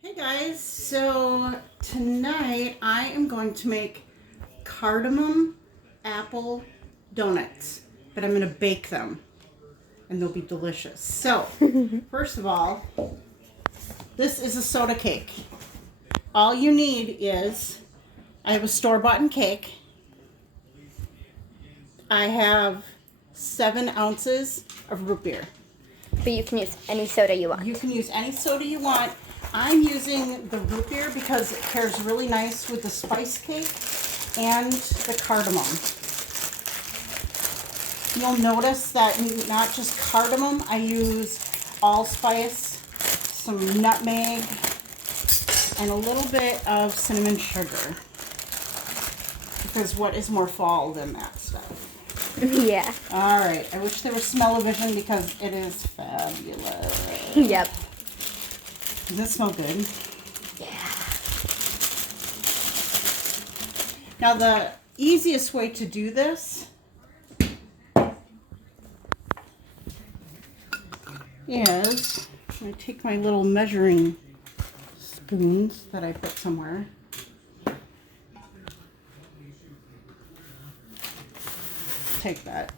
Hey guys, so tonight I am going to make cardamom apple donuts, but I'm going to bake them and they'll be delicious. So, first of all, this is a soda cake. All you need is, I have a store-bought cake. I have 7 ounces of root beer. But you can use any soda you want. You can use any soda you want. I'm using the root beer because it pairs really nice with the spice cake and the cardamom. You'll notice that not just cardamom, I use allspice, some nutmeg, and a little bit of cinnamon sugar. Because what is more fall than that stuff? Yeah. All right. I wish there was smell-o-vision because it is fabulous. Yep. Does it smell good? Yeah. Now the easiest way to do this is I take my little measuring spoons that I put somewhere. Take that.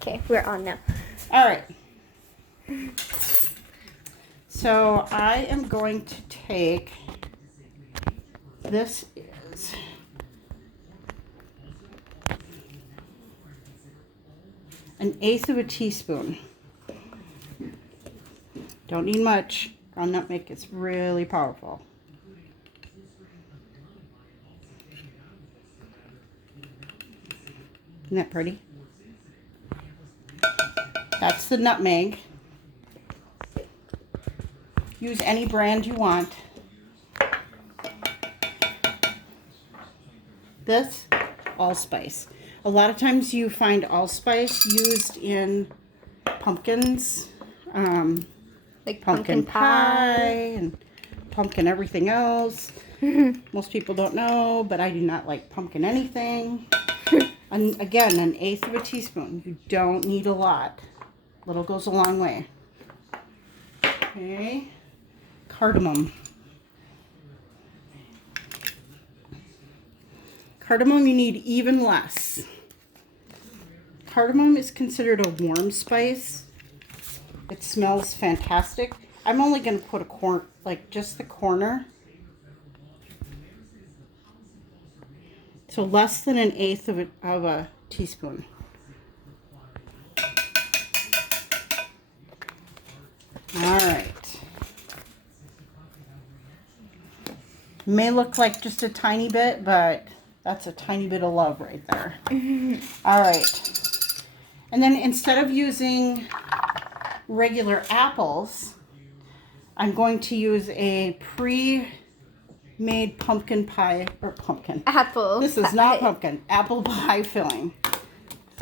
Okay, we're on now. All right. So I am going to take, this is an eighth of a teaspoon. Don't need much. Ground nutmeg is really powerful. Isn't that pretty? That's the nutmeg. Use any brand you want. This, allspice. A lot of times you find allspice used in pumpkins, Like pumpkin pie and pumpkin everything else. Most people don't know, but I do not like pumpkin anything. And again, an eighth of a teaspoon. You don't need a lot. Little goes a long way. Okay. Cardamom. Cardamom you need even less. Cardamom is considered a warm spice. It smells fantastic. I'm only going to put just the corner. So less than an eighth of a teaspoon. All right. May look like just a tiny bit, but that's a tiny bit of love right there. All right. And then instead of using regular apples, I'm going to use a pre-made pumpkin pie, or pumpkin. Apple. This is not pumpkin. Apple pie filling.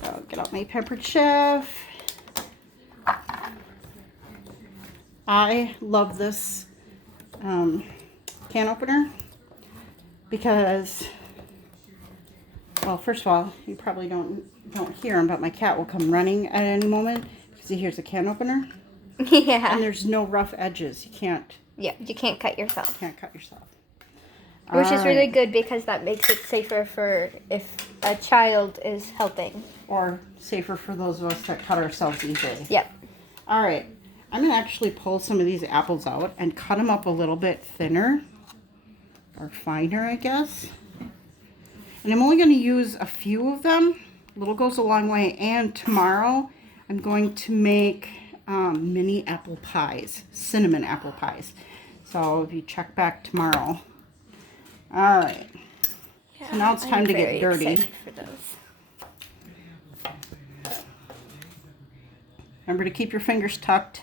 So get out my peppered chef. I love this can opener because, well, first of all, you probably don't hear him, but my cat will come running at any moment because he hears the can opener. Yeah. And there's no rough edges. You can't. Yeah, you can't cut yourself. You can't cut yourself. Which is really good because that makes it safer for if a child is helping. Or safer for those of us that cut ourselves easily. Yep. All right. I'm going to actually pull some of these apples out and cut them up a little bit thinner. Or finer, I guess. And I'm only going to use a few of them. Little goes a long way. And tomorrow I'm going to make mini apple pies. Cinnamon apple pies. So if you check back tomorrow. All right. Yeah, So now it's time to get dirty. For those. Remember to keep your fingers tucked.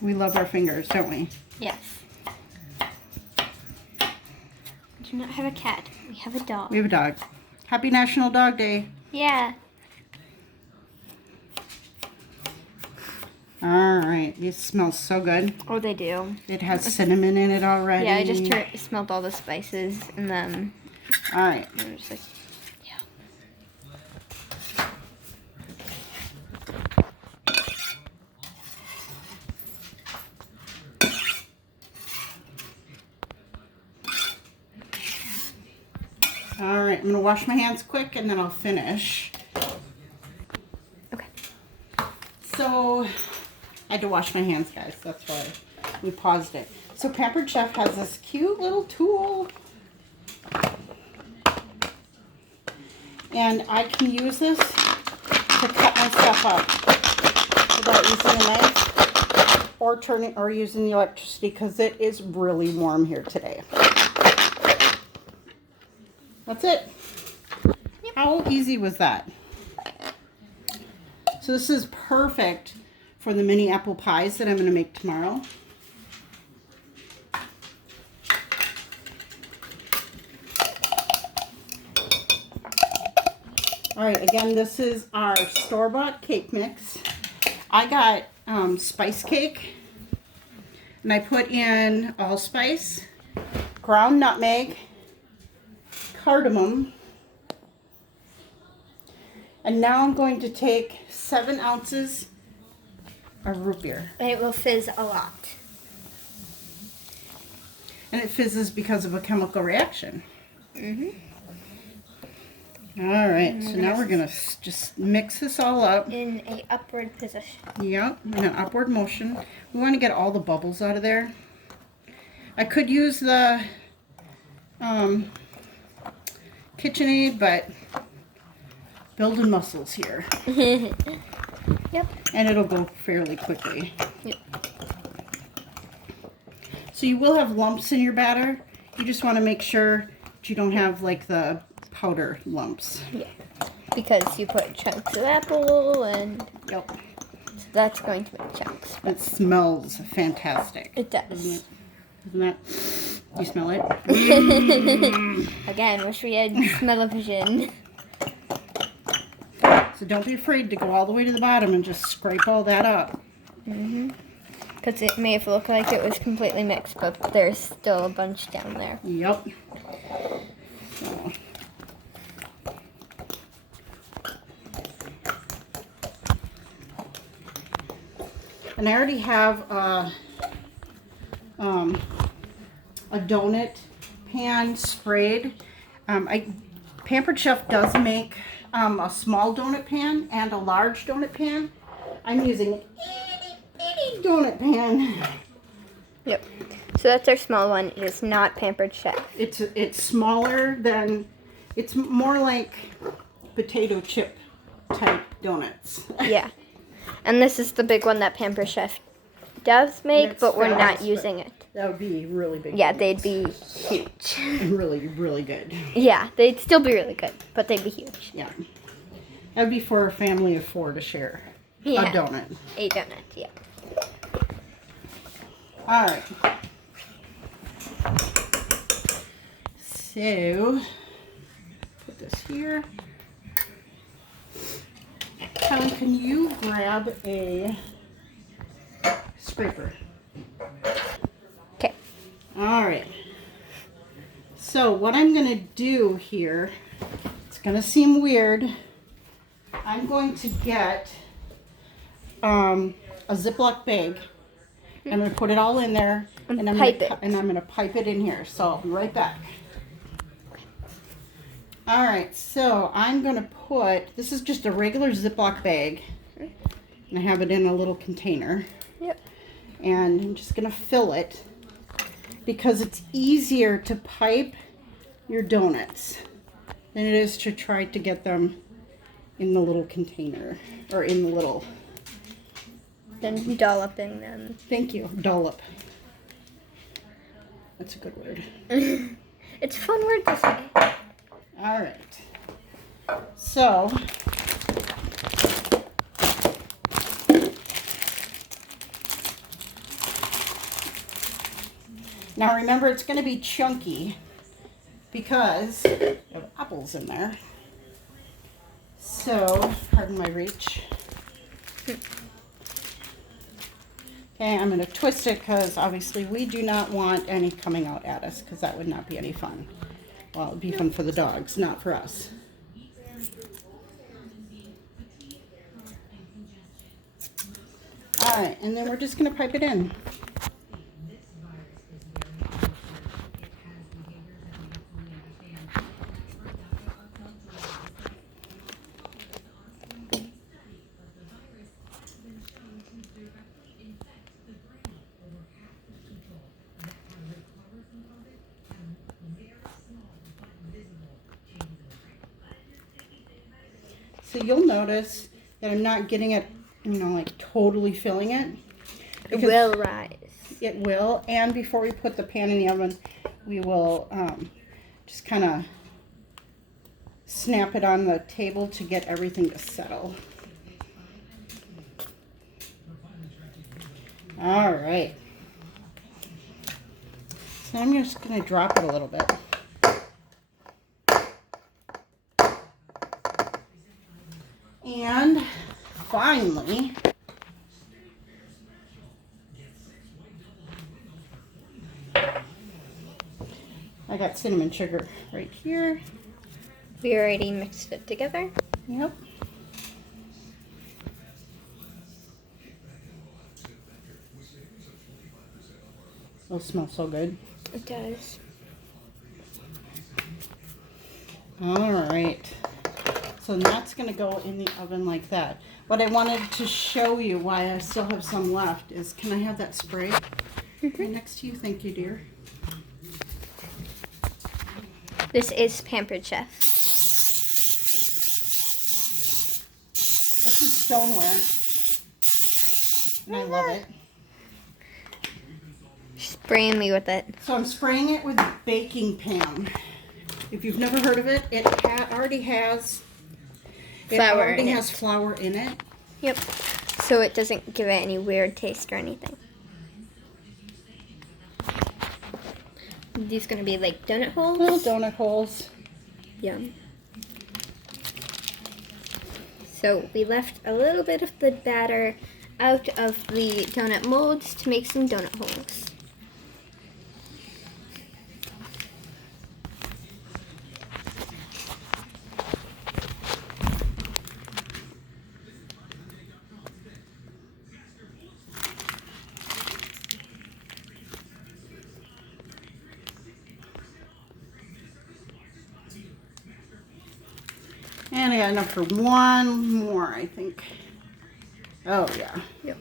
We love our fingers, don't we? Yes. We do not have a cat. We have a dog. We have a dog. Happy National Dog Day. Yeah. All right. These smell so good. Oh, they do. It has cinnamon in it already. Yeah, I just smelled all the spices and then. All right. It was like, yeah. All right, I'm gonna wash my hands quick and then I'll finish. Okay. So, I had to wash my hands, guys. That's why we paused it. So Pampered Chef has this cute little tool. And I can use this to cut my stuff up without using a knife or using the electricity because it is really warm here today. That's it. How easy was that? So this is perfect for the mini apple pies that I'm going to make tomorrow. All right, again, this is our store-bought cake mix. I got spice cake, and I put in allspice, ground nutmeg, cardamom, and now I'm going to take 7 ounces of root beer. And it will fizz a lot. And it fizzes because of a chemical reaction. Mm-hmm. All right, so now we're going to just mix this all up. In a upward position. Yep, in an upward motion. We want to get all the bubbles out of there. I could use the KitchenAid, but building muscles here. Yep. And it'll go fairly quickly. Yep. So you will have lumps in your batter. You just want to make sure that you don't have like the powder lumps. Yeah. Because you put chunks of apple and Yep. so that's going to make chunks. It smells fantastic. It does. Isn't that? You smell it? Again, wish we had smell-o-vision. So don't be afraid to go all the way to the bottom and just scrape all that up. Because it may have looked like it was completely mixed, but there's still a bunch down there. Yep. So. And I already have a donut pan sprayed. Pampered Chef does make a small donut pan and a large donut pan. I'm using an itty donut pan. Yep. So that's our small one. It is not Pampered Chef. It's smaller than, it's more like potato chip type donuts. Yeah. And this is the big one that Pampered Chef does make, but we're not using it. That would be really big. Yeah, they'd be huge. Really, really good. Yeah, they'd still be really good, but they'd be huge. Yeah. That would be for a family of 4 to share. Yeah. A donut. A donut, yeah. All right. So, put this here. Kelly, can you grab a scraper? Okay. All right. So what I'm going to do here, it's going to seem weird. I'm going to get a Ziploc bag. I'm going to put it all in there, and I'm going to pipe it in here. So I'll be right back. All right, so I'm going to put, this is just a regular Ziploc bag, and I have it in a little container. Yep. And I'm just going to fill it because it's easier to pipe your donuts than it is to try to get them in the little container, or in the little... Then dolloping them. Thank you, dollop. That's a good word. It's a fun word to say. All right. So, now remember it's going to be chunky because there are apples in there. So, pardon my reach. Okay, I'm going to twist it because obviously we do not want any coming out at us because that would not be any fun. Well, it would be fun for the dogs, not for us. All right, and then we're just going to pipe it in. So you'll notice that I'm not getting it, like totally filling it. It will rise. It will. And before we put the pan in the oven, we will just kind of snap it on the table to get everything to settle. All right. So I'm just going to drop it a little bit. And finally, I got cinnamon sugar right here. We already mixed it together. Yep. It'll smell so good. It does. All right. So that's going to go in the oven like that. What I wanted to show you, why I still have some left, is can I have that spray right next to you? Thank you, dear. This is Pampered Chef. This is stoneware. And I love it. Spraying me with it. So I'm spraying it with baking pan. If you've never heard of it, it already has Flour flour in it. Yep. So it doesn't give it any weird taste or anything. These gonna be like donut holes? Little donut holes. Yum. So we left a little bit of the batter out of the donut molds to make some donut holes. And I got enough for one more, I think. Oh, yeah. Yep.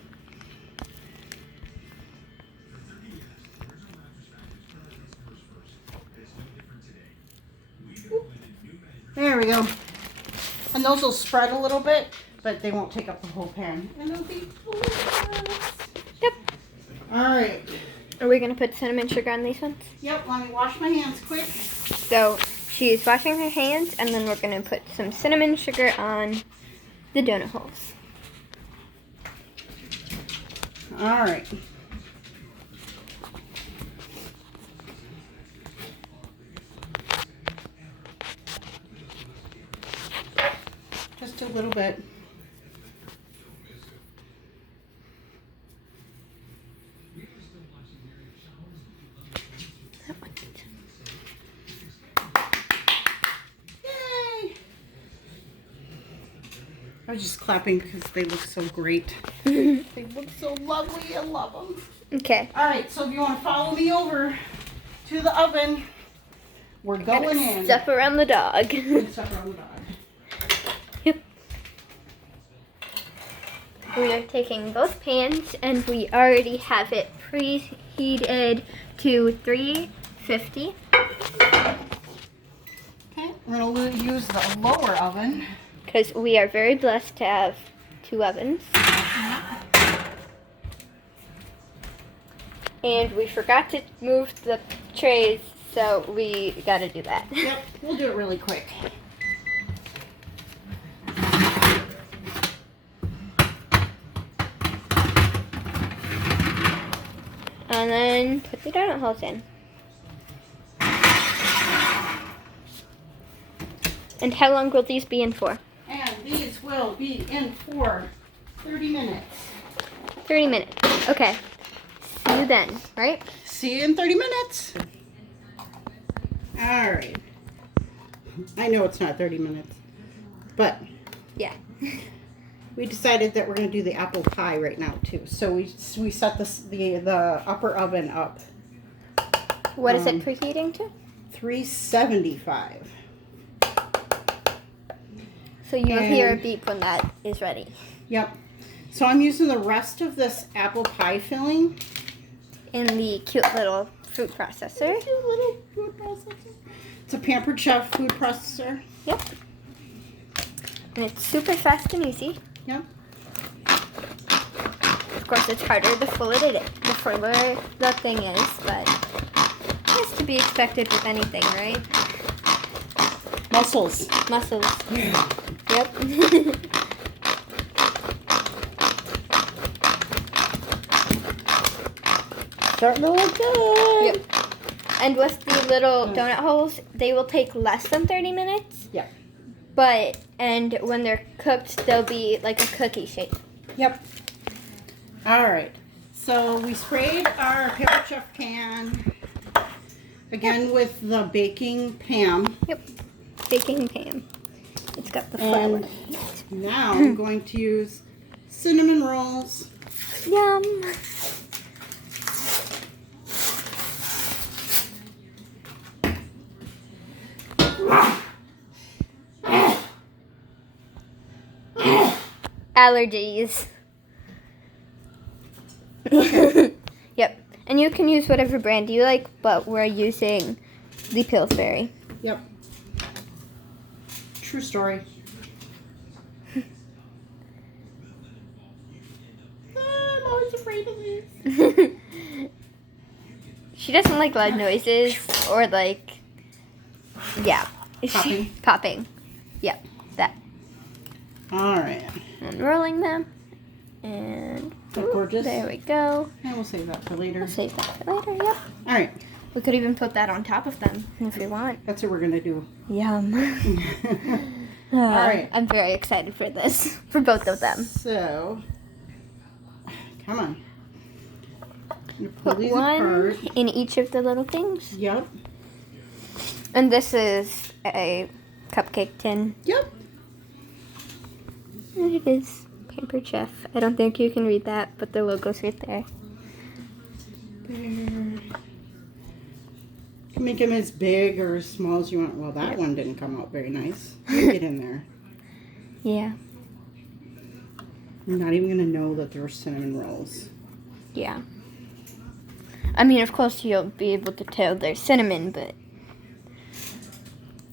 There we go. And those will spread a little bit, but they won't take up the whole pan. And it'll be delicious. Yep. All right. Are we gonna put cinnamon sugar on these ones? Yep, let me wash my hands quick. So she's washing her hands, and then we're gonna put some cinnamon sugar on the donut holes. All right. Just a little bit. Yay! I was just clapping because they look so great. They look so lovely. I love them. Okay. All right, so if you want to follow me over to the oven, we're going in. Step around the dog. Step around the dog. Yep. We are taking both pans, and we already have it preheated to 350. Okay, we're going to use the lower oven. Because we are very blessed to have two ovens. And we forgot to move the trays, so we got to do that. Yep, we'll do it really quick. And then put the donut holes in. And how long will these be in for? And these will be in for 30 minutes. 30 minutes. Okay. See you then, right? See you in 30 minutes. All right. I know it's not 30 minutes, but Yeah. we decided that we're going to do the apple pie right now too. So we set the upper oven up. What is it preheating to? 375. So you'll hear a beep when that is ready. Yep. So I'm using the rest of this apple pie filling. In the cute little food processor. Cute little food processor. It's a Pampered Chef food processor. Yep. And it's super fast and easy. Yep. Of course, it's harder the fuller the thing is, but it's to be expected with anything, right? Mussels. Mussels. Yep. Starting to look good. Yep. And with the little donut holes, they will take less than 30 minutes. Yep. And when they're cooked, they'll be like a cookie shape. Yep. All right. So we sprayed our paper chef pan again with the baking Pam. Yep. Baking pan. It's got the flour. And now I'm going to use cinnamon rolls. Yum. Allergies. Yep. And you can use whatever brand you like, but we're using the Pillsbury. Yep. True story. I'm always afraid of this. She doesn't like loud noises or like, yeah. Popping. Popping. Yep, that. All right. Unrolling them. And Gorgeous. there we go. And we'll save that for later. We'll save that for later, yep. All right. We could even put that on top of them if we want. That's what we're going to do. Yum. All right. I'm very excited for this, for both of them. So, come on. Put one in each of the little things. Yep. And this is a cupcake tin. Yep. And it is Pampered Chef. I don't think you can read that, but the logo's right there. There. You can make them as big or as small as you want. Well, that one didn't come out very nice. Get in there. Yeah. I'm not even going to know that there were cinnamon rolls. Yeah. I mean, of course you'll be able to tell there's cinnamon, but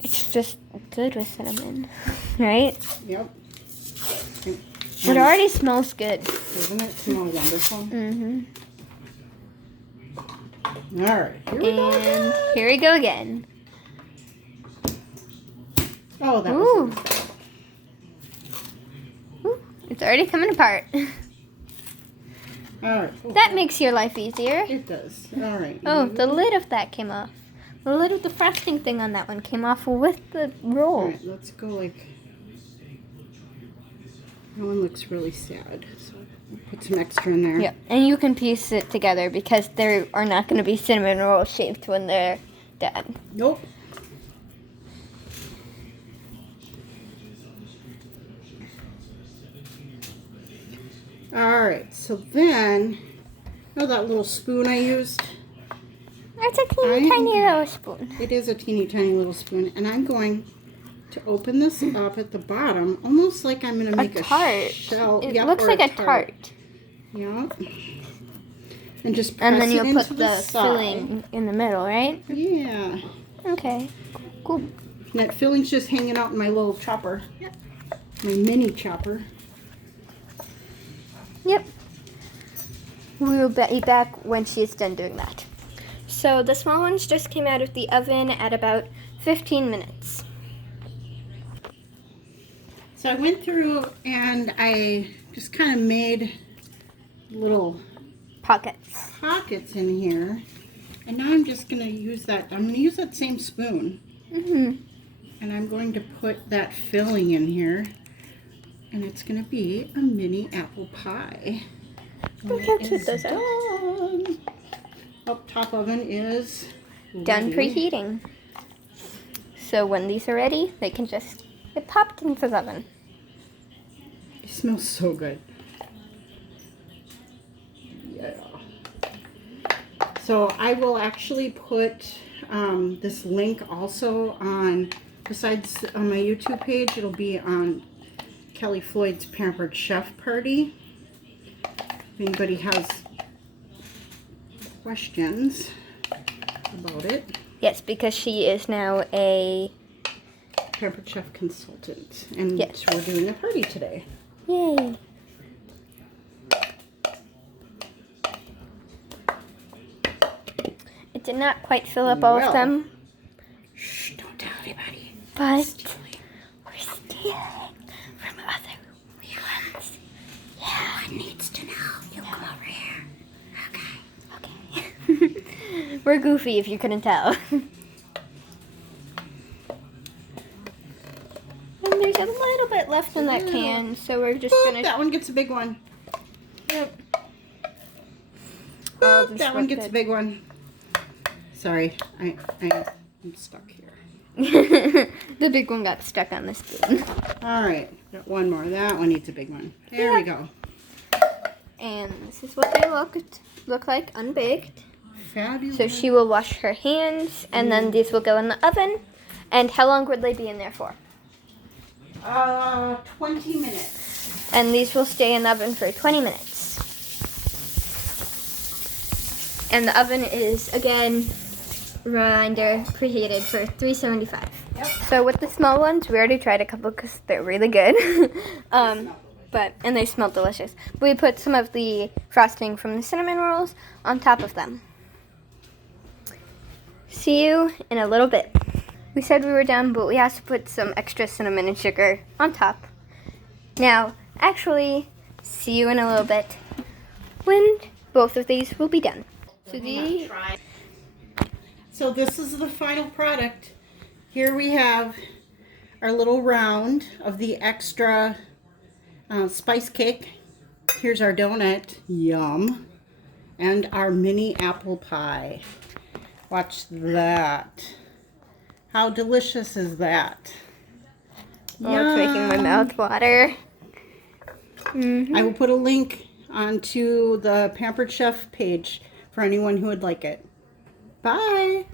it's just good with cinnamon, right? Yep. It already smells good. Doesn't it smell wonderful? Mm-hmm. All right, here we go. And here we go again. Oh, that Ooh. was Ooh, it's already coming apart. all right. Oh, That makes your life easier. it does. All right. Oh, the lid of that came off. The lid of the frosting thing on that one came off with the roll. All right, let's go like. That one looks really sad, so I'll put some extra in there. Yep, and you can piece it together because there are not going to be cinnamon rolls shaped when they're done. Nope. All right, so then, you know that little spoon I used? It's a teeny tiny little spoon. It is a teeny tiny little spoon, and I'm going to open this up at the bottom, almost like I'm going to make a tart. shell. It Yep, looks or like a tart. Yeah. And just press And then it you'll into put the the side. filling in the middle, right? Yeah. Okay. Cool. And that filling's just hanging out in my little chopper. Yep. My mini chopper. Yep. We will be back when she's done doing that. So the small ones just came out of the oven at about 15 minutes. So I went through and I just kind of made little Pockets. pockets in here. And now I'm just going to use that. I'm going to use that same spoon. Mm-hmm. And I'm going to put that filling in here. And it's going to be a mini apple pie. Look how cute those are. Done. Oh, top oven is Done ready. preheating. So when these are ready, they can just get popped into the oven. It smells so good. Yeah. So I will actually put this link also on, besides on my YouTube page, it'll be on Kelly Floyd's Pampered Chef Party. If anybody has questions about it. Yes, because she is now a Pampered Chef consultant. And Yes. we're doing a party today. Yay. It did not quite fill up all of them. Shh, don't tell anybody. But we're Stealing. stealing from other ones. Yeah. One needs to know. You come over here. Okay. Okay. We're goofy if you couldn't tell. And there's a little bit left in that can, so we're just Boop, gonna. that one gets a big one. Yep. Boop, that one gets a big one. Sorry, I'm stuck here. The big one got stuck on the spoon. All right, got one more. That one needs a big one. There we go. And this is what they look like unbaked. Fabulous. So she will wash her hands, and then these will go in the oven. And how long would they be in there for? 20 minutes. And these will stay in the oven for 20 minutes. And the oven is, again, reminder, preheated for 375. Yep. So with the small ones, we already tried a couple because they're really good. And they smell delicious. We put some of the frosting from the cinnamon rolls on top of them. See you in a little bit. We said we were done, but we also put some extra cinnamon and sugar on top. Now, actually, see you in a little bit when both of these will be done. So this is the final product. Here we have our little round of the extra spice cake. Here's our donut. Yum. And our mini apple pie. Watch that. How delicious is that? Oh, it's making my mouth water. I will put a link onto the Pampered Chef page for anyone who would like it. Bye.